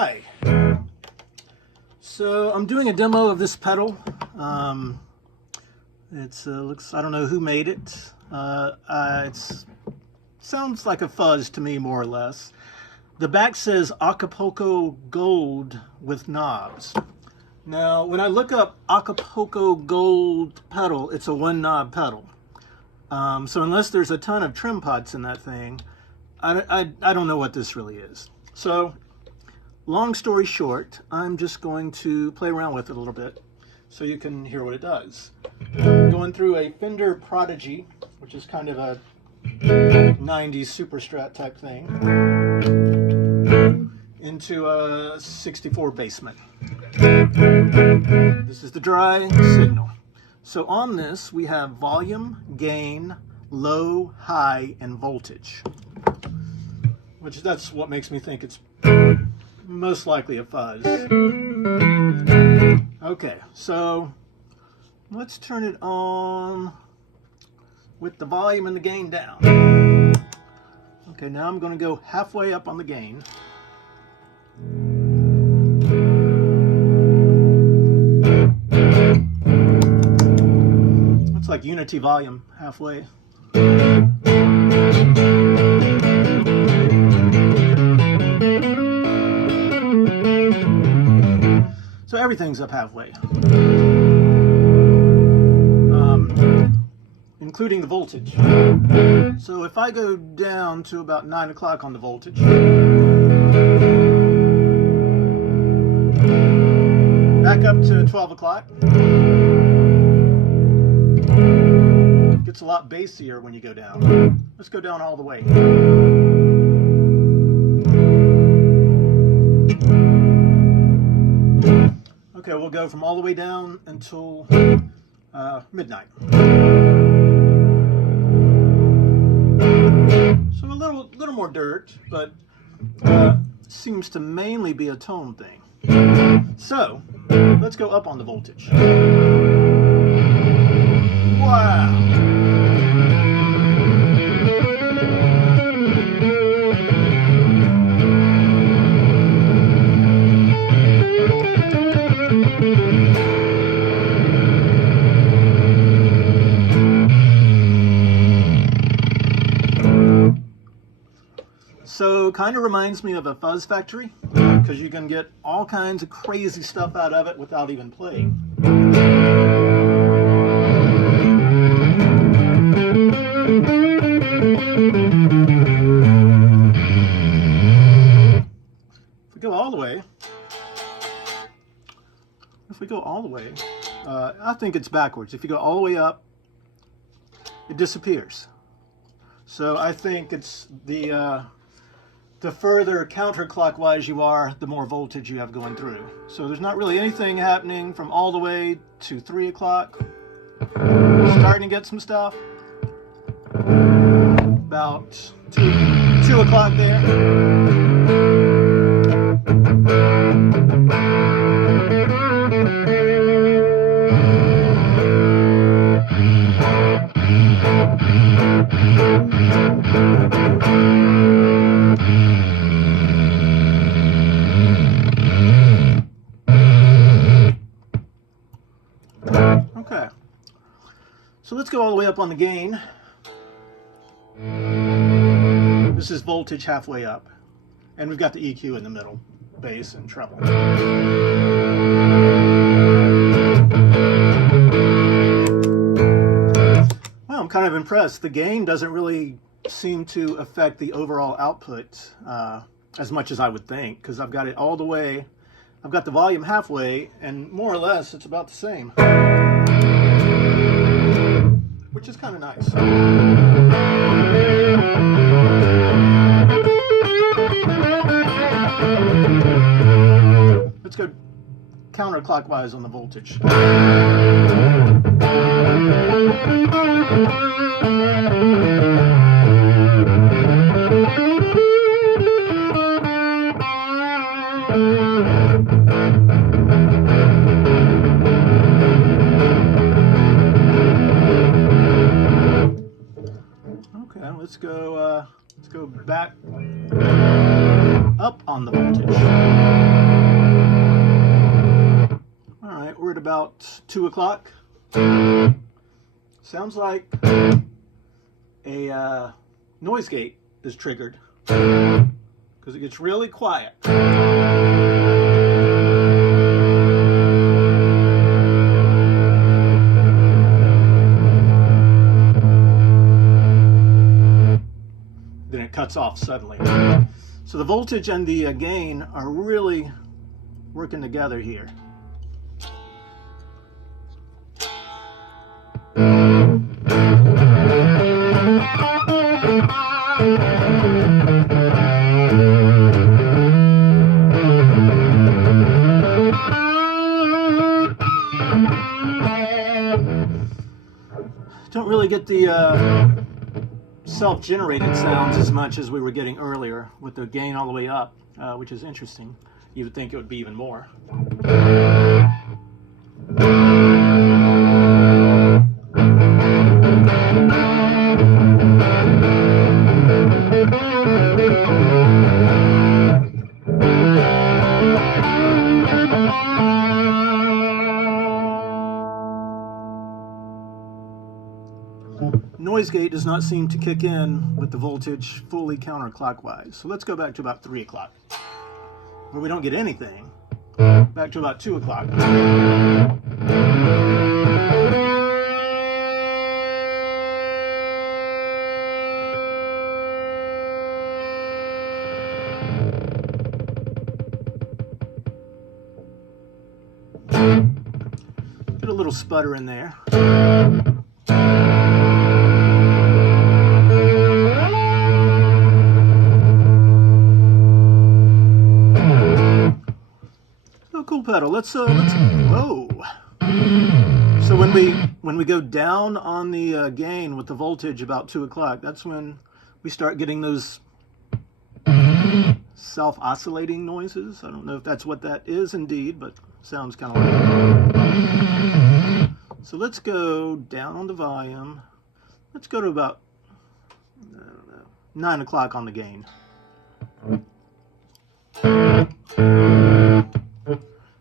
Hi. So I'm doing a demo of this pedal. Looks, I don't know who made it. It sounds like a fuzz to me, more or less. The back says Alcapulco Gold with knobs. Now, when I look up Alcapulco Gold pedal, it's a one knob pedal. So unless there's a ton of trim pots in that thing, I don't know what this really is. So, long story short, I'm just going to play around with it a little bit so you can hear what it does. I'm going through a Fender Prodigy, which is kind of a 90s super strat type thing, into a 64 Bassman. This is the dry signal. So on this we have volume, gain, low, high, and voltage, which that's what makes me think it's most likely a fuzz. Okay, so let's turn it on with the volume and the gain down. Okay, now I'm going to go halfway up on the gain. Looks like unity volume halfway. So everything's up halfway, including the voltage. So if I go down to about 9 o'clock on the voltage, back up to 12 o'clock, it gets a lot bassier when you go down. Let's go down all the way. Okay, we'll go from all the way down until midnight. So a little more dirt, but seems to mainly be a tone thing. So let's go up on the voltage. Wow! So kind of reminds me of a Fuzz Factory, because you can get all kinds of crazy stuff out of it without even playing. If we go all the way, I think it's backwards. If you go all the way up, it disappears. So I think it's the further counterclockwise you are, the more voltage you have going through. So there's not really anything happening from all the way to 3 o'clock. Starting to get some stuff. About 2 o'clock there. Okay, so let's go all the way up on the gain. This is voltage halfway up, and we've got the EQ in the middle, bass and treble. Well, I'm kind of impressed. The gain doesn't really seem to affect the overall output as much as I would think, because I've got it all the way. I've got the volume halfway, and more or less it's about the same, which is kind of nice. Let's go counterclockwise on the voltage. Okay, let's go back up on the voltage. about 2 o'clock. Sounds like a noise gate is triggered because it gets really quiet. Then it cuts off suddenly. So the voltage and the gain are really working together here. Don't really get the self-generated sounds as much as we were getting earlier with the gain all the way up, which is interesting. You would think it would be even more. Noise gate does not seem to kick in with the voltage fully counterclockwise. So let's go back to about 3 o'clock, where we don't get anything. Back to about 2 o'clock. Get a little sputter in there. Cool pedal. Let's whoa. So when we go down on the gain with the voltage about 2 o'clock, that's when we start getting those self-oscillating noises. I don't know if that's what that is indeed, but sounds kind of like. So let's go down on the volume. Let's go to about, I don't know, 9 o'clock on the gain.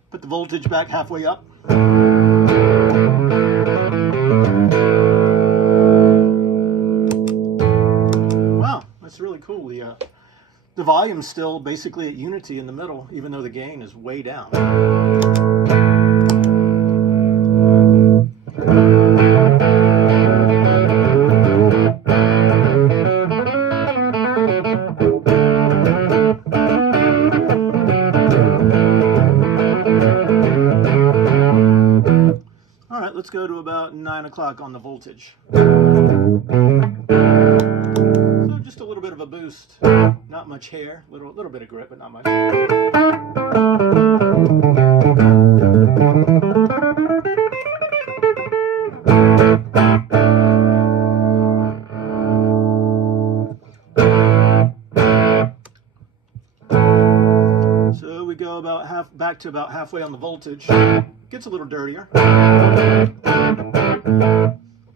Put the voltage back halfway up. Wow, that's really cool. The volume's still basically at unity in the middle, even though the gain is way down. Let's go to about 9 o'clock on the voltage. So just a little bit of a boost. Not much hair, little bit of grip, but not much. So we go about back to about halfway on the voltage. Gets a little dirtier.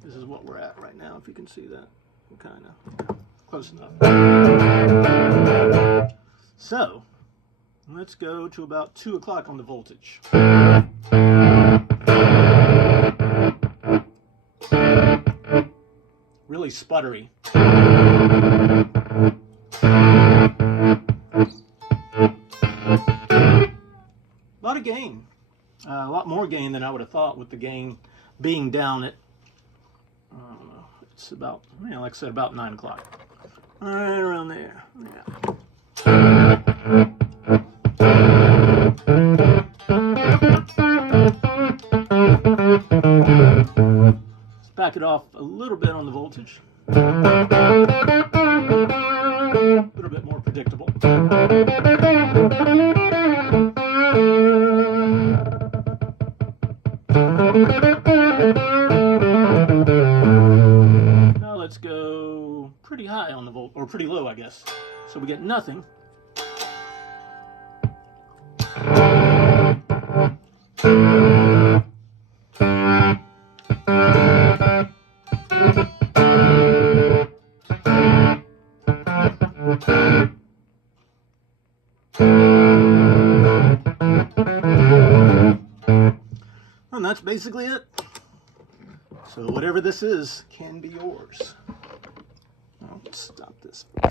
This is what we're at right now, if you can see that. Kind of close enough. So let's go to about 2 o'clock on the voltage. Really sputtery. A lot of gain. A lot more gain than I would have thought with the gain being down at, I don't know, it's about, like I said, about 9 o'clock. Right around there. Yeah. Let's back it off a little bit on the voltage. A little bit more predictable. Now let's go pretty high on the volt, or pretty low, I guess. So we get nothing. that's basically it. So whatever this is can be yours. I'll stop this.